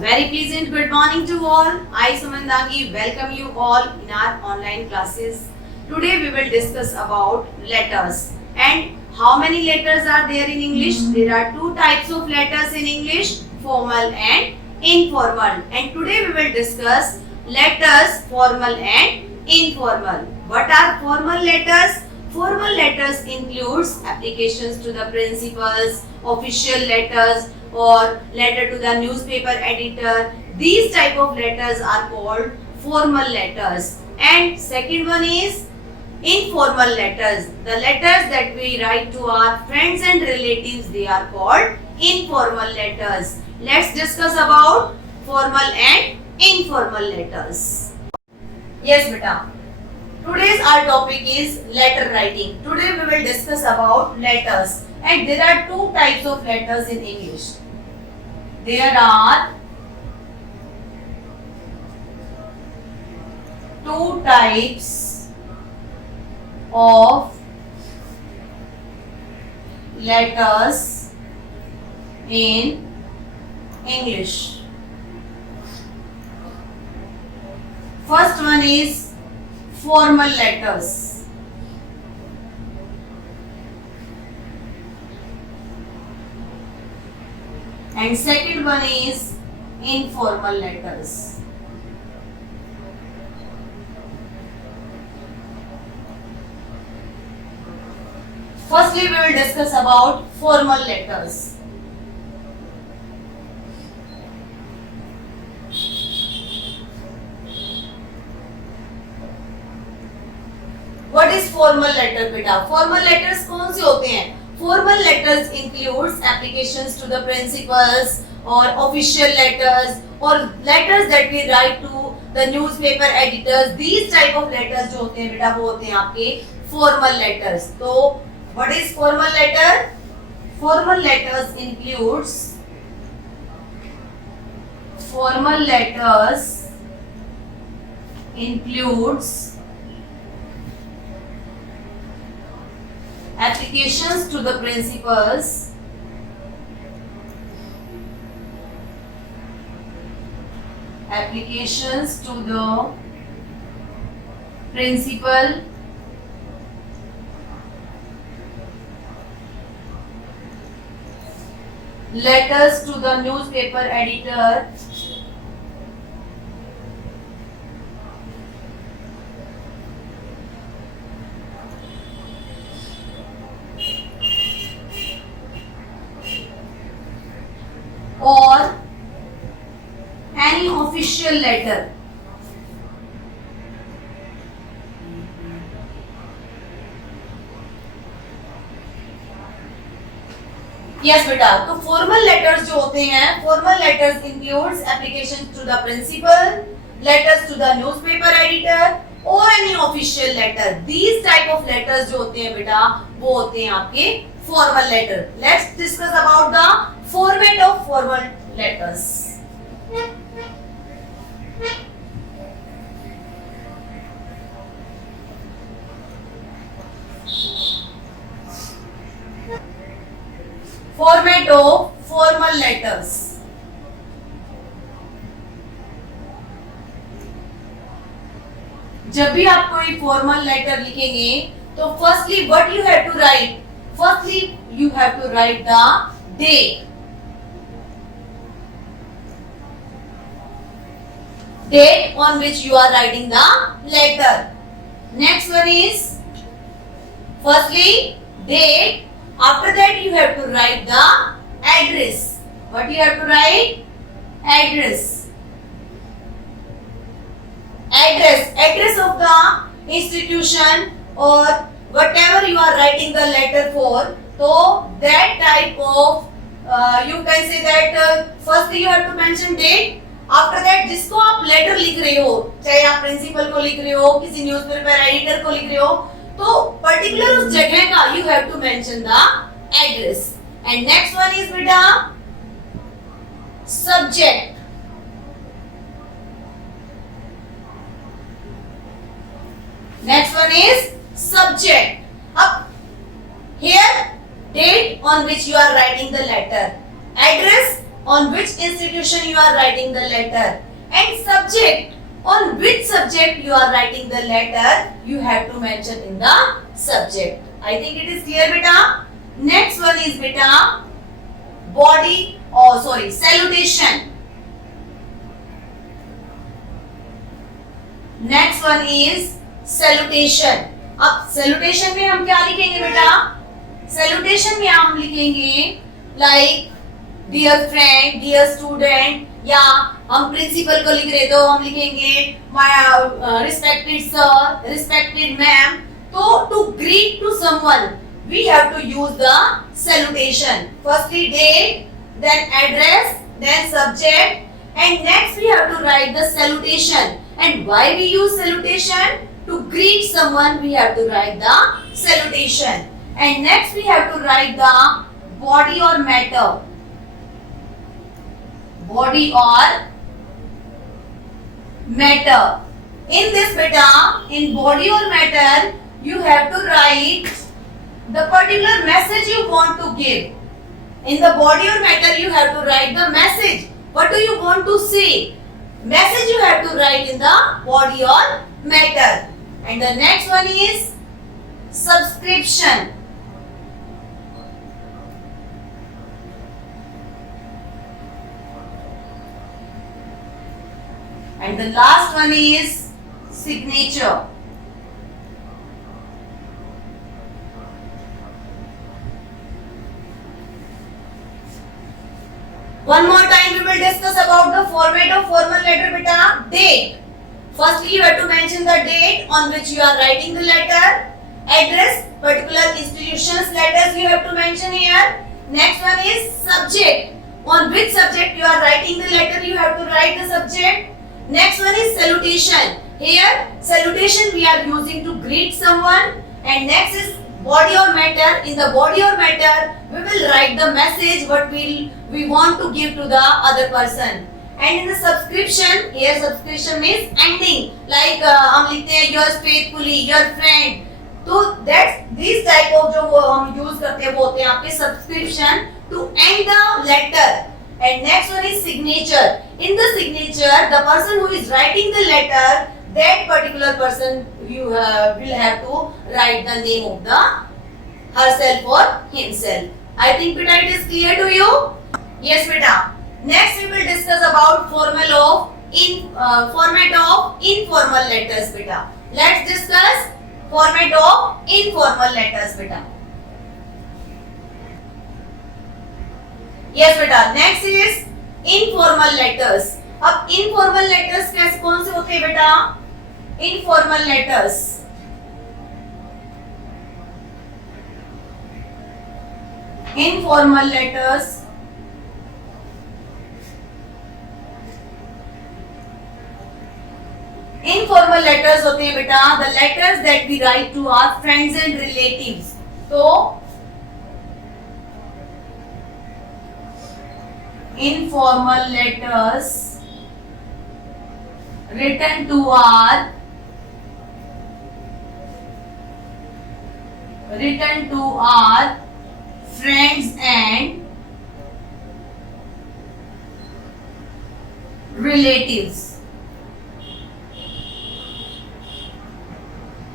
very pleasant good morning to all. I, Sumandangi, welcome you all in our online classes. Today we will discuss about letters and how many letters are there in English. There are two types of letters in English, formal and informal. And today we will discuss letters formal and informal. What are formal letters? Formal letters includes applications to the principals, official letters, or letter to the newspaper editor. These type of letters are called formal letters. And second one is informal letters. The letters that we write to our friends and relatives, they are called informal letters. Let's discuss about formal and informal letters. Yes, beta. Today's our topic is letter writing. Today we will discuss about letters. And there are two types of letters in English. There are two types of letters in English. First one is formal letters. And second one is informal letters. Firstly, we will discuss about formal letters. What is formal letter, beta? Formal letters कौन से होते हैं? Formal letters includes applications to the principals or official letters or letters that we write to the newspaper editors. These type of letters जो होते हैं बेटा वो होते हैं आपके formal letters. तो what is formal letter? Formal letters includes applications to the principals, letters to the newspaper editor, or any official letter. Yes बेटा, तो formal letters जो होते हैं, formal letters includes applications to the principal, letters to the newspaper editor or any official letter. These type of letters जो होते हैं बेटा, वो होते हैं आपके formal letter. Let's discuss about the format of formal letters. Format of formal letters. जब भी आप कोई formal letter लिखेंगे तो firstly what you have to write? Firstly you have to write the date. Date on which you are writing the letter. Next one is firstly date. After that you have to write the address. What you have to write? Address. Address of the institution or whatever you are writing the letter for. So that type of you can say that firstly you have to mention date. After that जिसको आप letter लिख रहे हो, चाहे आप principal को लिख रहे हो, किसी न्यूज़पेपर एडिटर को लिख रहे हो, तो पर्टिकुलर उस जगह का you have to mention the address. And next one is बेटा subject. Next one is subject. Up here date on which you are writing the letter, address on which institution you are writing the letter, and subject, on which subject you are writing the letter, you have to mention in the subject. I think it is clear beta. Next one is beta salutation. Next one is salutation. अब salutation में हम क्या लिखेंगे बेटा? Salutation में हम लिखेंगे like dear friend, dear student, या हम प्रिंसिपल को लिख रहे तो हम लिखेंगे my respected sir, respected ma'am. तो to greet to someone we have to use the salutation. Firstly date, then address, then subject, and next we have to write the salutation. And why we use salutation? To greet someone we have to write the salutation. And next we have to write the body or matter. Body or matter. In this beta, in body or matter, you have to write the particular message you want to give. In the body or matter, you have to write the message. What do you want to say? Message you have to write in the body or matter. And the next one is subscription. And the last one is signature. One more time we will discuss about the format of formal letter beta. Date. Firstly you have to mention the date on which you are writing the letter. Address, particular institution's letters you have to mention here. Next one is subject. On which subject you are writing the letter, you have to write the subject. Next one is salutation. Here salutation we are using to greet someone. And next is body or matter. In the body or matter we will write the message what we want to give to the other person. And in the subscription, here subscription means ending, like हम लिखते हैं yours faithfully, your friend. तो that's these type of जो वो हम use करते हैं वो होते हैं आपके subscription to end the letter. And next one is signature. In the signature, the person who is writing the letter, that particular person you will have to write the name of the herself or himself. I think beta it is clear to you. Yes beta. Next we will discuss about format of informal letters beta. Let's discuss format of informal letters beta. Yes beta. Next is informal letters. अब informal letters कैसे कौन से होते हैं बेटा? Informal letters. Informal letters informal letters होते हैं बेटा the letters that we write to our friends and relatives. तो informal letters written to our friends and relatives.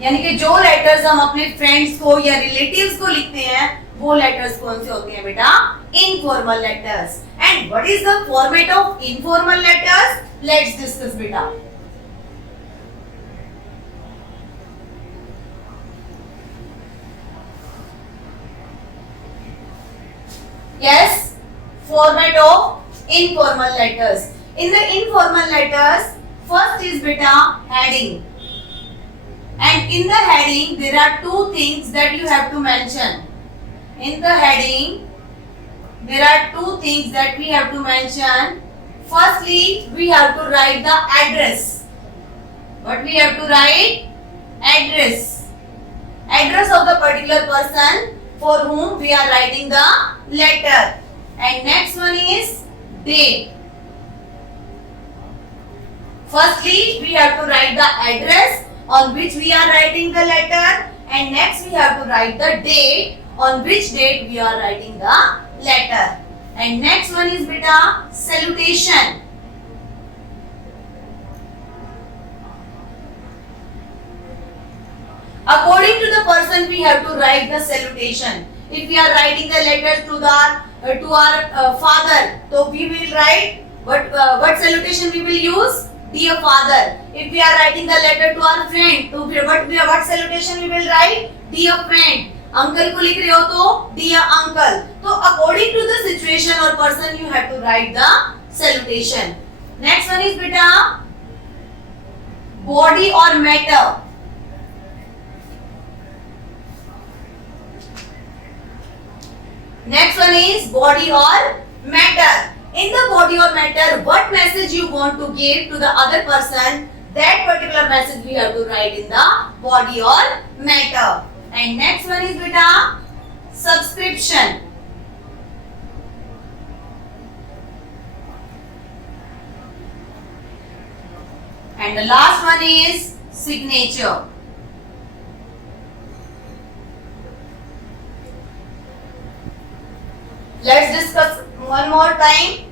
यानी कि जो लेटर्स हम अपने फ्रेंड्स को या रिलेटिव्स को लिखते हैं वो लेटर्स कौन से होते हैं बेटा? Informal letters. And what is the format of informal letters? Let's discuss बेटा. Yes, format of informal letters. In the informal letters, first is beta heading. And in the heading, there are two things that you have to mention. In the heading, there are two things that we have to mention. Firstly, we have to write the address. What we have to write? Address. Address of the particular person for whom we are writing the letter. And next one is date. Firstly, we have to write the address on which we are writing the letter, and next we have to write the date on which date we are writing the letter. And next one is beta salutation. According to the person, we have to write the salutation. If we are writing the letters to our father, so we will write what salutation we will use? Dear father. If we are writing the letter to our friend, तो what salutation we will write? Dear friend. Uncle को लिख रहे हो तो dear uncle. तो according to the situation or person, you have to write the salutation. Next one is beta body or matter. Next one is body or matter. In the body or matter, what message you want to give to the other person, that particular message we have to write in the body or matter. And next one is beta subscription. And the last one is signature. Let's discuss one more time.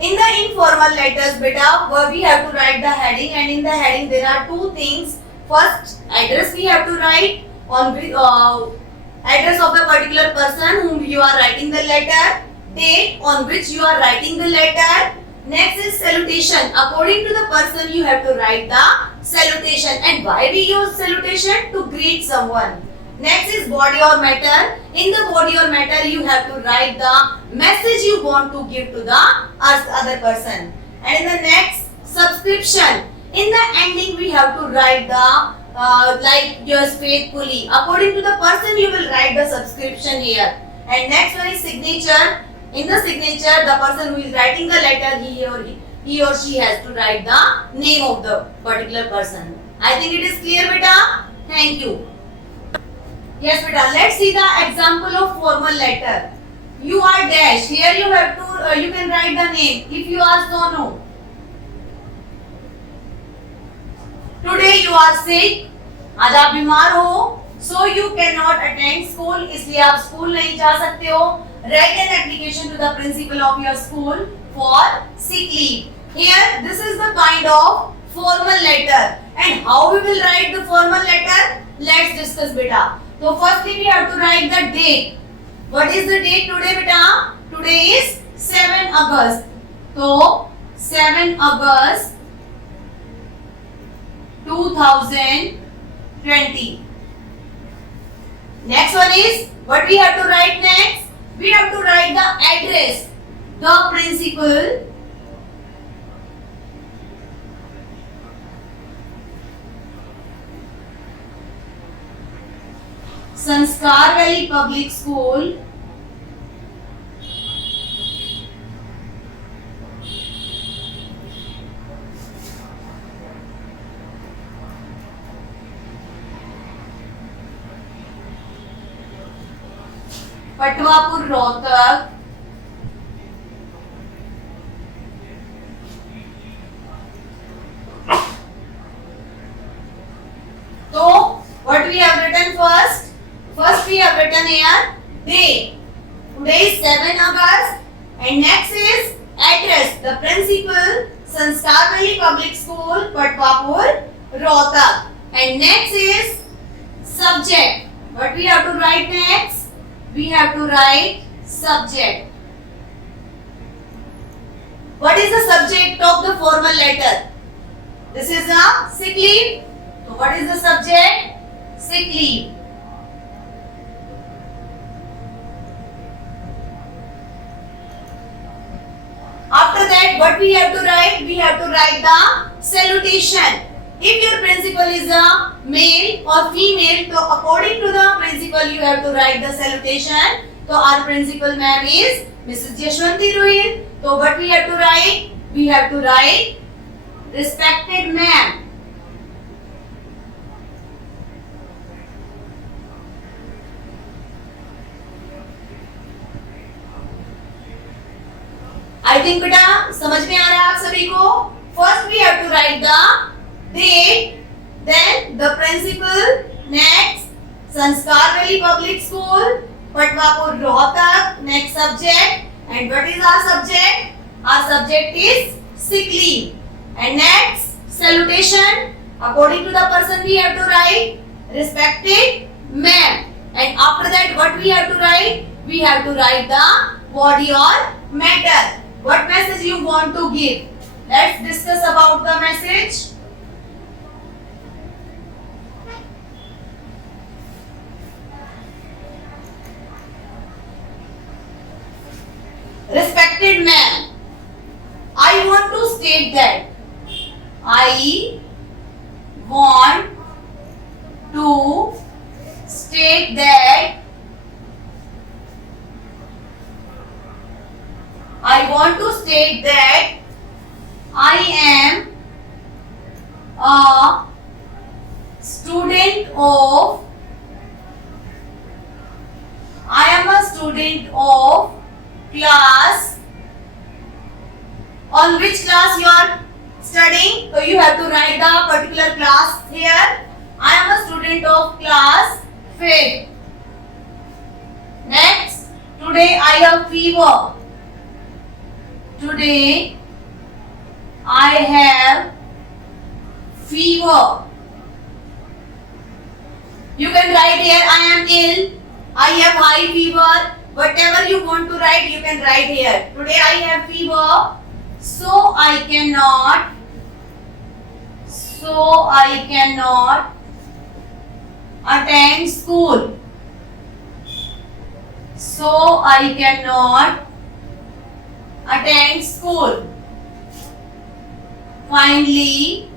In the informal letters, beta, we have to write the heading, and in the heading there are two things. First, address we have to write on address of the particular person whom you are writing the letter, date on which you are writing the letter. Next is salutation. According to the person, you have to write the salutation. And why we use salutation? To greet someone. Next is body or matter. In the body or matter, you have to write the message you want to give to the other person. And in the next, subscription. In the ending, we have to write the like yours faithfully. According to the person, you will write the subscription here. And next one is signature. In the signature, the person who is writing the letter, he or she has to write the name of the particular person. I think it is clear, beta. Thank you. Yes, beta. Let's see the example of formal letter. You are dash. Here you have to. You can write the name. If you are Sonu. Today you are sick. आज आप बीमार हो. So you cannot attend school. इसलिए आप school नहीं जा सकते हो. Write an application to the principal of your school for sick leave. Here, this is the kind of formal letter. And how we will write the formal letter? Let's discuss, beta. So firstly we have to write the date. What is the date today, beta? Today is 7 August. So 7 August 2020. Next one is what we have to write next? We have to write the address. The principal Sanskar Valley Public School, Patwapur, Rohtak, so what we have written first? First we have written here day. Today is 7 August and next is address. The principal Sanskar Valley Public School, Patwapur, Rohtak. And next is subject. What we have to write next? We have to write subject. What is the subject of the formal letter? This is a sick leave. So what is the subject? Sick leave. After that, what we have to write? We have to write the salutation. If your principal is a male or female, so according to the principal, you have to write the salutation. So our principal ma'am is Mrs. Yashwanti Rohit. So what we have to write? We have to write respected ma'am. I think बेटा समझ में आ रहा है आप सभी को. First we have to write the date, then the principal, next Sanskar Valley Public School, Patwapur, Rohtak, next subject, And what is our subject? Our subject is sick leave. And next, salutation. According to the person we have to write respected ma'am. And after that what we have to write? We have to write the body or matter. What message you want to give? Let's discuss about the message. Respected ma'am, I want to state that I want to state that I want to state that I am a student of class. On which class you are studying? So you have to write the particular class here. I am a student of class 5th. Next, today I have fever. Today I have fever. You can write here I am ill. I have high fever. Whatever you want to write, you can write here. Today I have fever. So I cannot attend school. So I cannot attend school. Finally,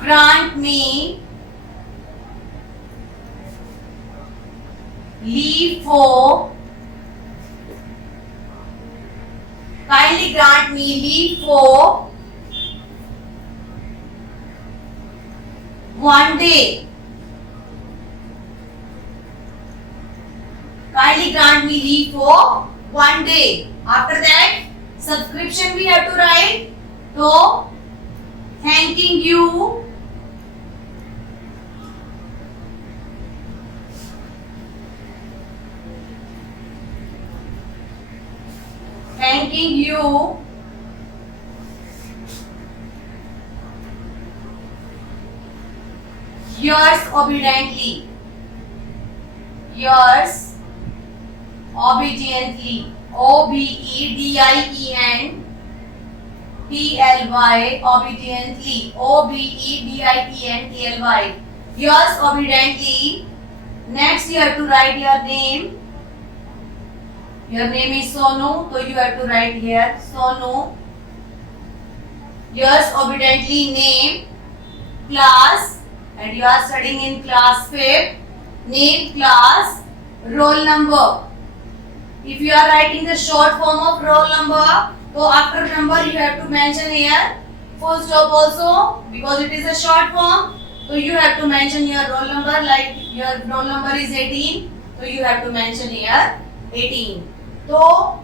grant me leave for kindly grant me leave for 1 day. Kindly grant me leave for 1 day. After that, subscription we have to write. So, thanking you yours obediently. Yours obediently. OBEDIENTLY. Obediently. OBEDIENTLY. Yours obediently. Next you have to write your name. Your name is Sonu, so you have to write here Sonu. Yours obediently name, class, and you are studying in class 5th. Name, class, roll number. If you are writing the short form of roll number, so after number you have to mention here full stop also, because it is a short form. So you have to mention your roll number, like your roll number is 18, so you have to mention here 18. So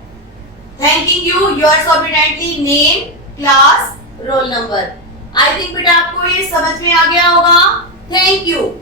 thanking you, yours obediently name, class, roll number. I think बेटा आपको ये समझ में आ गया होगा. Thank you.